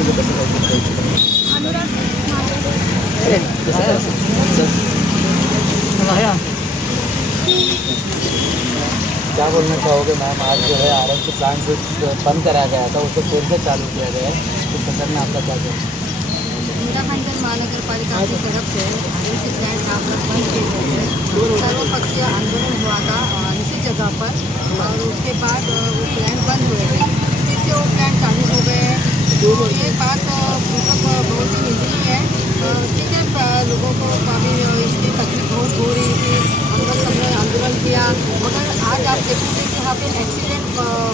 तुम्ही कसं काय क्या बोलना चाहोगे मैम? आज जो है आरएमसी प्लांट जो बंद कराया गया था उसे फिर से चालू किया गया है, इस संदर्भ में आपका क्या कहना है? इंदिरा भाईंदर महानगर पालिका की तरफ से आरएमसी प्लांट यहाँ पर बंद किए गए थे। सर्वपक्षीय आंदोलन हुआ था इसी जगह पर और उसके बाद वो प्लांट बंद हुए थे, फिर से वो प्लांट चालू हो गए हैं। तो ये बात मतलब बहुत ही निंदनीय है। ठीक है, लोगों को काफ़ी इसकी तकलीफ बहुत हो रही थी, हम लोग सबने आंदोलन किया, मगर आज आप देखेंगे कि यहाँ पे एक्सीडेंट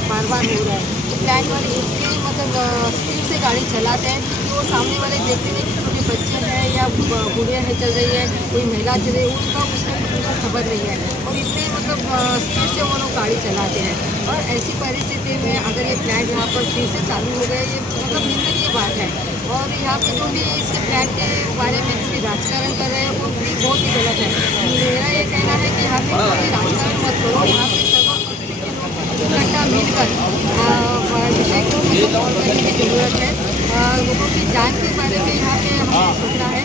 बार बार हो रहा है। प्लांट वाले इतनी मतलब स्पीड से गाड़ी चलाते हैं तो सामने वाले देखते नहीं कि छोटे बच्चे हैं या बुढ़िया है चल रही है, कोई महिला चल रही है, उनका उसमें खबर नहीं है और इतने मतलब स्पीड से वो लोग गाड़ी चलाते हैं। और ऐसी परिस्थिति में अगर ये प्लांट यहाँ पर फिर से चालू हो गए, ये मतलब निंदनीय बात है। और यहाँ पे जो भी इसके प्लांट के बारे में भी राजकारण कर रहे हैं वो भी बहुत ही गलत है। मेरा ये कहना है कि यहाँ पे कोई राजकारण मत करो, यहाँ पे सर्वपक्षीय के लोग इकट्ठा मिलकर विषय को सॉल्व करने की जरूरत है। लोगों की जान के बारे में यहाँ पे हमें सोचना है।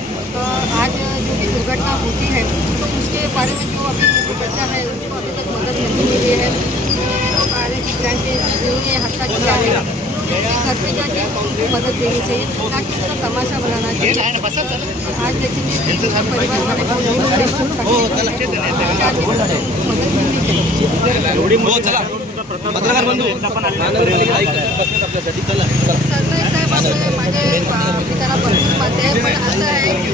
आज जो भी दुर्घटना होती है तो उसके बारे में जो अभी जो बच्चा है उसको अभी तक मदद नहीं मिली है। आरएमसी प्लांट के जिन्होंने हादसा किया है घर पे जाके उनको मदद देनी चाहिए, ताकि उसका तमाशा बनाना चाहिए। आज देखेंगे परिवार वाले मदद मिलनी चाहिए। पत्रकार बंधू सरनाईक साहेब आपले माझे मी त्यांना भरपूर पाहते, पण असं आहे की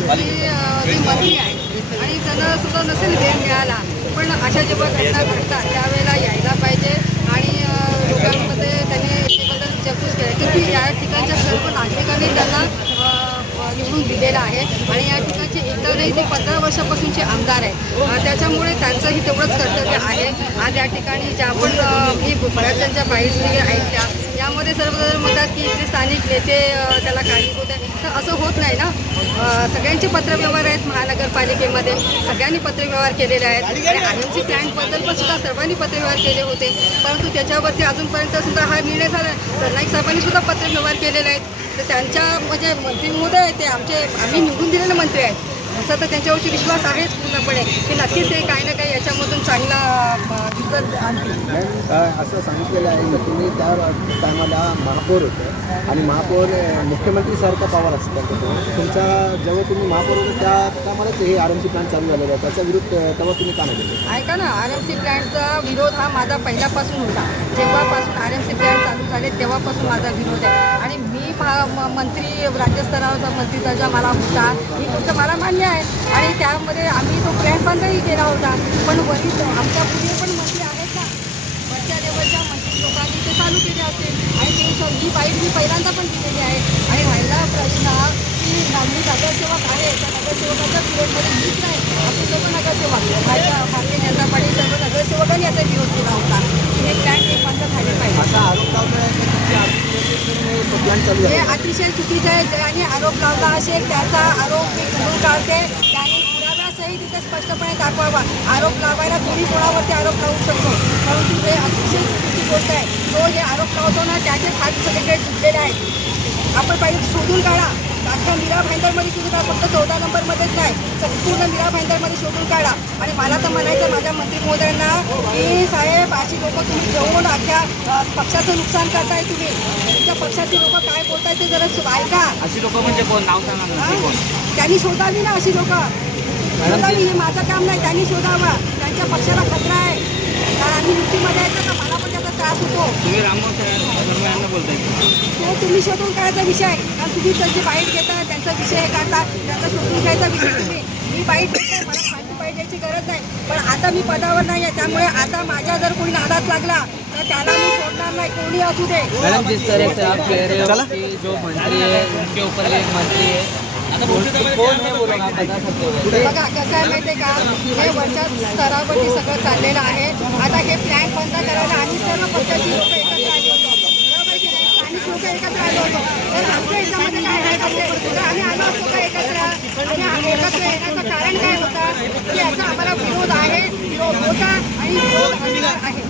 ते मंत्री आहे आणि त्यांना सुद्धा नसेल वेळ मिळाला, पण अशा जेव्हा घटना घडतात त्यावेळेला यायला पाहिजे आणि लोकांमध्ये त्यांनी याबद्दल विचारपूस केली, की या ठिकाणच्या सर्व नागरिकांनी त्यांना निवडून दिलेला आहे आणि या ठिकाणचे एकदा नाही ते 15 वर्षापासूनचे आमदार आहे, त्याच्यामुळे त्यांचंही तेवढंच कर्तव्य आहे। आज या ठिकाणी ज्या पण मी बऱ्याचशा बाईट्स वगैरे ऐकल्या, यामध्ये सर्वजण म्हणतात की इथले स्थानिक नेते त्याला कारणीभूत आहे, तर असं होत नाही ना। सगळ्यांचे पत्रव्यवहार आहेत महानगरपालिकेमध्ये, सगळ्यांनी पत्रव्यवहार केलेले आहेत आणि आरएमसी प्लांटबद्दल पण सुद्धा सर्वांनी पत्रव्यवहार केले होते, परंतु त्याच्यावरती अजूनपर्यंत सुद्धा हा निर्णय झाला। सरनाईक साहेबांनी सुद्धा पत्रव्यवहार केलेले आहेत, तर त्यांच्या म्हणजे मंत्री महोदय आहेत ते आम्ही निवडून दिलेले मंत्री आहेत, असा तर त्यांच्यावरची विश्वास आहेच पूर्णपणे की नक्कीच ते काही ना काही याच्यामधून चांगला रिझल्ट आणतील। असं सांगितलेलं आहे की तुम्ही त्या टायमाला महापौर होते आणि महापौर मुख्यमंत्रीसारखा पॉवर असतात, तुमचा जेव्हा तुम्ही महापौर होते त्या टायमालाच हे आरएमसी प्लांट चालू झालेलं आहे, त्याचा विरोध तेव्हा तुम्ही का नाही केला? ऐका ना, आरएमसी प्लांटचा विरोध हा माझा पहिल्यापासून होता, जेव्हापासून आरएमसी प्लांट चालू झाले तेव्हापासून माझा विरोध आहे आणि मी मंत्री राज्यस्तरावरचा मंत्री दर्जा मला होता, ही गोष्ट मला मान्य आहे आणि त्यामध्ये आम्ही तो प्लॅन बंदही केला होता, पण वरील आमच्या पुढे पण मंत्री आहेत ना, वरच्या लेवलच्या मंत्री लोकांनी ते चालू केले असते आणि ते ही बाईट मी पहिल्यांदा पण दिलेली आहे। आणि राहिला प्रश्न की मी नगरसेवक आहे, त्या नगरसेवकाच्या पिरियडमध्ये मीच नाही, आपले सर्व नगरसेवक भारतीय जनता पार्टी सर्व नगरसेवकांनी याचा विरोध केला होता की हे प्लॅन हे बंद झाले पाहिजे। असा आरोप हे अतिशय चुकीचं आहे, ज्याने आरोप लावला असेल त्याचा आरोप मी घडून काढते, त्याने पुराव्यासहित तिथे स्पष्टपणे दाखवावा। आरोप लावायला कोणी कोणावरती आरोप लावू शकतो, परंतु हे अतिशय चुकीची गोष्ट आहे। तो जे आरोप लावतो ना त्याचे हात सगळीकडे तुटलेले आहेत, आपण पहिले शोधून काढा। अख्खा मीरा भाईंदरमध्ये सुद्धा फक्त 14 नंबरमध्येच नाही, संपूर्ण मीरा भाईंदरमध्ये शोधून काढा। आणि मला तर म्हणायचं माझ्या मंत्री महोदयांना की साहेब अशी लोकं तुम्ही घेऊन अख्ख्या पक्षाचं नुकसान करताय, तुम्ही तुमच्या पक्षाची लोकं काय बोलताय ते जरा ऐका। अशी लोक म्हणजे कोण? नाव सांगा ना, कोण? त्यांनी शोधावी ना, अशी लोकं शोधावी, हे माझं काम नाही, त्यांनी शोधावा। त्यांच्या पक्षाला खतरा आहे, कारण आम्ही युतीमध्ये येतो का मला पण त्याचा त्रास होतो। तुम्ही रामभाऊ यांना बोलताय तो तुम्ही शोधून काढायचा विषय, कारण तुम्ही त्यांची बाईट घेता, त्यांचा विषय हे काढता, त्यांचा शोधून घ्यायचा विषय तुम्ही। मी बाईट घेते, मला खाली बाईट द्यायची गरज नाही, पण आता मी पदावर नाही आहे, त्यामुळे आता माझ्या जर कोणी नादात लागला तर त्याला मी सोडणार नाही, कोणी असू दे। मैडम, जिस तरह से आप कह रहे हो कि जो मंत्री है उनके ऊपर एक मंत्री है, कौन है वो लोग आप बता सकते हो? बघा कसं आहे माहिती आहे का, हे वरच्या स्तरावरती सगळं चाललेलं आहे। आता हे प्लॅन बंद करायला आम्ही सर्व पक्षाची लोक एकत्र आली होतो, बरोबर की नाही? स्थानिक लोक एकत्र आलो होतो, तर आमच्या याच्यामध्ये काय आहे तर आम्ही आलो असतो का एकत्र? आणि एकत्र येण्याचं कारण काय होतं की याचा आम्हाला विरोध आहे, विरोध होता आणि विरोध असणार आहे।